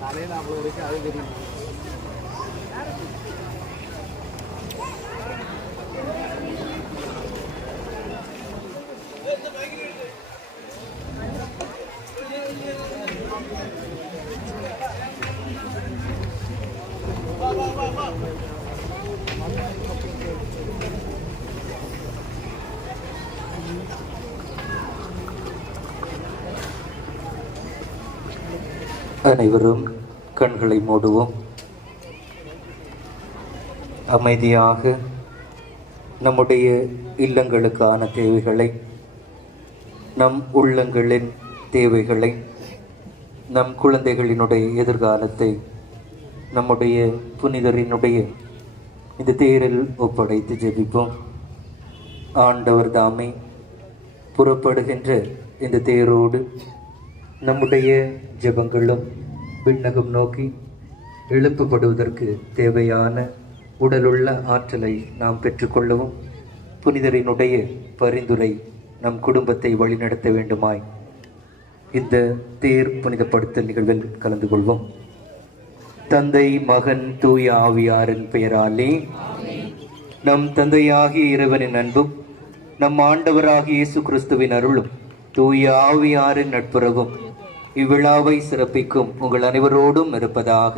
தலையில் ஐம்பது இருக்கு அது அனைவரும் கண்களை மூடுவோம். அமைதியாக நம்முடைய இல்லங்களுக்கான தேவைகளை நம் உள்ளங்களின் தேவைகளை நம் குழந்தைகளினுடைய எதிர்காலத்தை நம்முடைய புனிதரினுடைய இந்த தேரில் ஒப்படைத்து ஜெபிப்போம். ஆண்டவர் தாமே புறப்படுகின்ற இந்த தேரோடு நம்முடைய ஜெபங்களும் விண்ணகம் நோக்கி எழுப்பப்படுவதற்கு தேவையான உடலுள்ள ஆற்றலை நாம் பெற்றுக்கொள்ளவும் புனிதரினுடைய பரிந்துரை நம் குடும்பத்தை வழிநடத்த வேண்டுமாய். இந்த தேர் புனிதப்படுத்தல் நிகழ்வில் கலந்து கொள்வோம். தந்தை மகன் தூய ஆவியாரின் பெயராலே நம் தந்தையாகிய இறைவனின் அன்பும் நம் ஆண்டவராகிய இயேசு கிறிஸ்துவின் அருளும் தூய ஆவியாரின் நட்புறவும் இவ்விழாவை சிறப்பிக்கும் உங்கள் அனைவரோடும் இருப்பதாக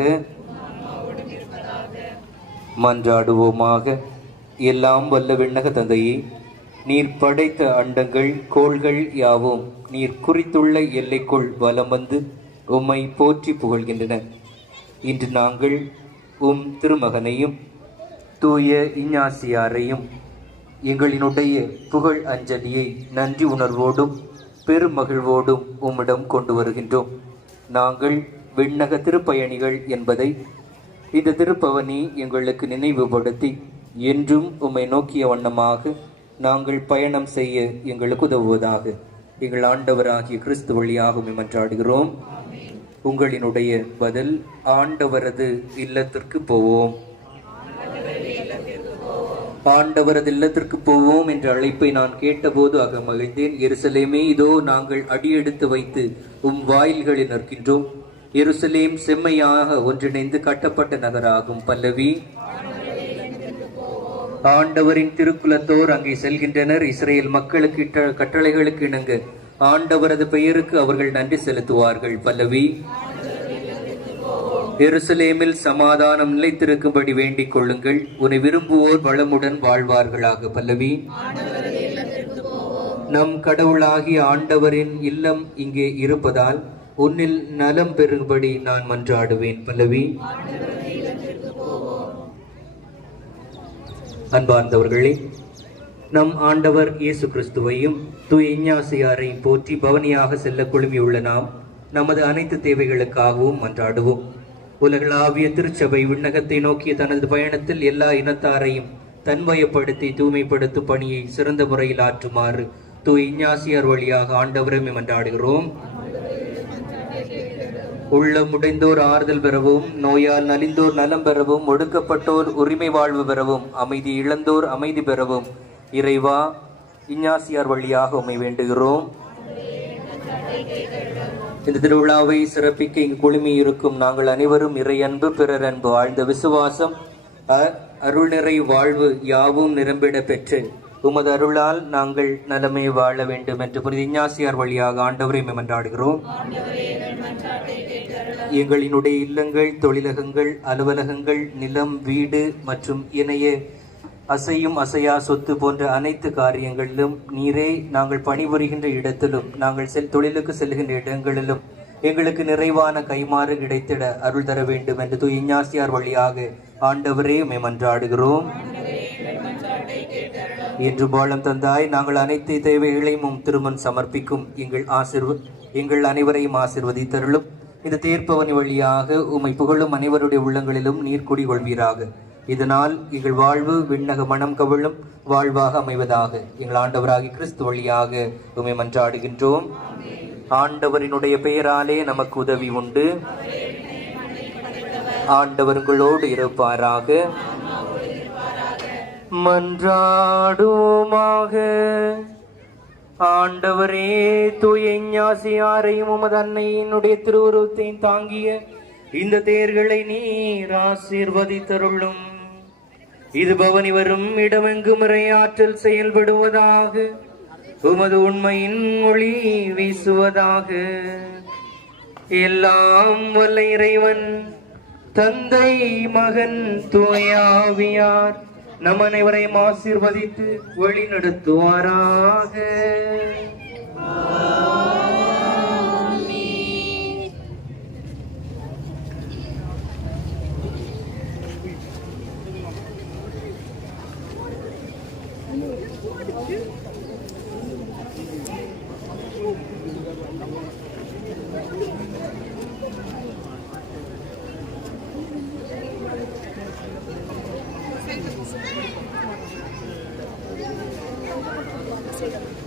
மன்றாடுவோமாக. எல்லாம் வல்ல விண்ணக தந்தையே நீர் படைத்த அண்டங்கள் கோள்கள் யாவும் நீர் குறித்துள்ள எல்லைக்குள் வலம் வந்து உம்மை போற்றி புகழ்கின்றன. இன்று நாங்கள் உம் திருமகனையும் தூய இஞ்ஞாசியாரையும் எங்களினுடைய புகழ் அஞ்சலியை நன்றி உணர்வோடும் பெருமகிழ்வோடும் உம்மிடம் கொண்டு வருகின்றோம். நாங்கள் விண்ணக திருப்பயணிகள் என்பதை இந்த திருப்பவனி எங்களுக்கு நினைவுபடுத்தி என்றும் உம்மை நோக்கிய வண்ணமாக நாங்கள் பயணம் செய்ய எங்களுக்கு உதவுவதாக எங்கள் ஆண்டவராகிய கிறிஸ்து வழியாக மன்றாடுகிறோம். உங்களினுடைய பதில் ஆண்டவரது இல்லத்திற்கு போவோம். ஆண்டவரது இல்லத்திற்கு போவோம் என்ற அழைப்பை நான் கேட்டபோது அக மகிழ்ந்தேன் எருசலேமே இதோ நாங்கள் அடியெடுத்து வைத்து உம் வாயில்களில் நிற்கின்றோம். எருசலேம் செம்மையாக ஒன்றிணைந்து கட்டப்பட்ட நகராகும் பல்லவி. ஆண்டவரின் திருக்குலத்தோர் அங்கே செல்கின்றனர். இஸ்ரேல் மக்களுக்கு இட்ட கட்டளைகளுக்கு இணங்க ஆண்டவரது பெயருக்கு அவர்கள் நன்றி செலுத்துவார்கள் பல்லவி. எருசலேமில் சமாதானம் நிலைத்திருக்கும்படி வேண்டிக் கொள்ளுங்கள். உன்னை விரும்புவோர் வளமுடன் வாழ்வார்களாக பல்லவி. நம் கடவுளாகிய ஆண்டவரின் இல்லம் இங்கே இருப்பதால் உன்னில் நலம் பெறும்படி நான் மன்றாடுவேன் பல்லவி. அன்பார்ந்தவர்களே நம் ஆண்டவர் இயேசு கிறிஸ்துவையும் தூய் இஞ்ஞாசியாரையும் போற்றி பவனியாக செல்ல குழுமியுள்ள நாம் நமது அனைத்து தேவைகளுக்காகவும் மன்றாடுவோம். உலகளாவிய திருச்சபை விண்ணகத்தை நோக்கிய தனது பயணத்தில் எல்லா இனத்தாரையும் தன்மயப்படுத்தி தூய்மைப்படுத்தும் பணியை சிறந்த முறையில் ஆற்றுமாறு தூய் இஞ்ஞாசியார் வழியாக ஆண்டவரும் மன்றாடுகிறோம் உள்ளம் உடைந்தோர் ஆறுதல் பெறவும் நோயால் நலிந்தோர் நலம் பெறவும் ஒடுக்கப்பட்டோர் உரிமை வாழ்வு பெறவும் அமைதி இழந்தோர் அமைதி பெறவும் இறைவா இஞ்ஞாசியார் வழியாக உமை வேண்டுகிறோம். இந்த திருவிழாவை சிறப்பிக்க இங்கு குழுமி இருக்கும் நாங்கள் அனைவரும் இறை அன்பு பிறர் அன்பு ஆழ்ந்த விசுவாசம் அ- அருள்நிறை வாழ்வு யாவும் நிரம்பிட பெற்று உமது அருளால் நாங்கள் நலமே வாழ வேண்டும் என்று புனித இஞ்ஞாசியார் வழியாக ஆண்டவரை மன்றாடுகிறோம். எங்களினுடைய இல்லங்கள் தொழிலகங்கள் அலுவலகங்கள் நிலம் வீடு மற்றும் இணைய அசையும் அசையா சொத்து போன்ற அனைத்து காரியங்களிலும் நீரே நாங்கள் பணிபுரிகின்ற இடத்திலும் நாங்கள் செல் தொழிலுக்கு செல்கின்ற இடங்களிலும் எங்களுக்கு நிறைவான கைமாறு கிடைத்திட அருள் தர வேண்டும் என்று தூய் இஞ்ஞாசியார் வழியாக ஆண்டவரே மேமன்றாடுகிறோம் மன்றாடுகிறோம். இன்று பாலம் தந்தாய் நாங்கள் அனைத்து தேவைகளையும் திருமன் சமர்ப்பிக்கும் எங்கள் ஆசிர்வ எங்கள் அனைவரையும் ஆசிர்வதித்தருளும். இந்த தீர்ப்பவனி வழியாக உமை புகழும் அனைவருடைய உள்ளங்களிலும் நீர் குடிகொள்வீராக. இதனால் எங்கள் வாழ்வு விண்ணக மனம் கவிழும் வாழ்வாக அமைவதாக. எங்கள் ஆண்டவராகி கிறிஸ்து வழியாக உமை மன்றாடுகின்றோம். ஆண்டவரினுடைய பெயராலே நமக்கு உதவி உண்டு. ஆண்டவர்களோடு இருப்பாராக. மன்றாடுவோமாக. ஆண்டவரே தூய ஞாசியாரையும் உமது அன்னையினுடைய திருவுருவத்தையும் தாங்கிய இந்த தேர்களை நீர் ஆசீர்வதித்தருளும். இது பவனி வரும் இடமெங்கும் முறையாற்றல் செயல்படுவதாக உமது உண்மையின் மொழி வீசுவதாக. எல்லாம் வல்ல இறைவன் தந்தை மகன் தூயாவியார் நம் அனைவரையும் ஆசீர்வதித்து வழி நடத்துவாராக Gracias.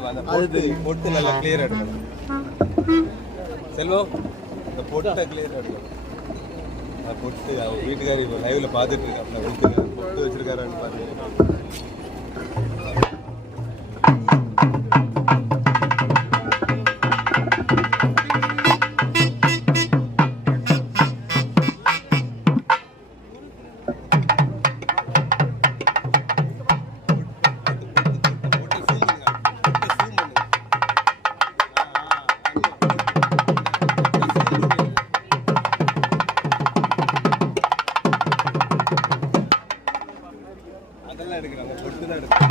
அவனை பொட்டு நல்லா கிளியர் எடுக்கணும். செல்வம் இந்த பொட்டை கிளியர் எடுக்கணும். பொட்டு வீட்டுக்காரி இப்போ லைவ்ல பார்த்துட்டு இருக்காங்க வீட்டுக்கு பொட்டு வச்சிருக்காரான்னு பாருங்க தான் எடுக்கிறாங்க பொட்டு தான் எடுக்கிறாங்க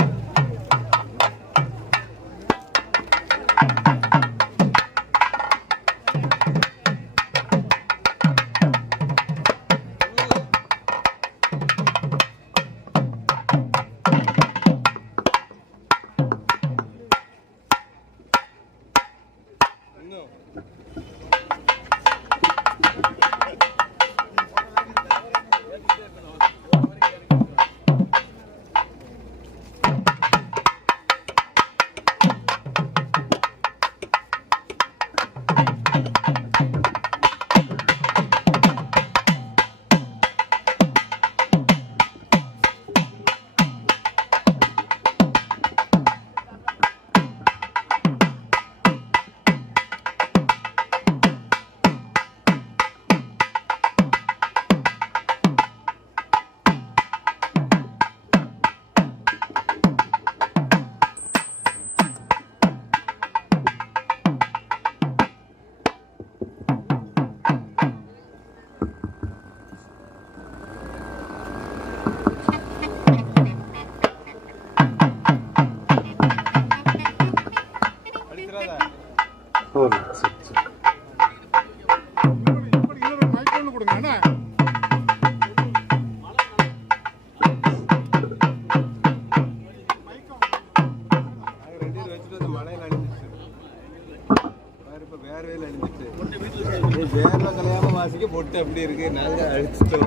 எப்படி இருக்கு? நாங்க அழிச்சிட்டோம்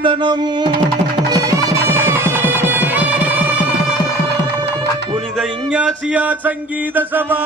సంకీర్తనం புனித இஞ்ஞாசியார் சங்கீத சபா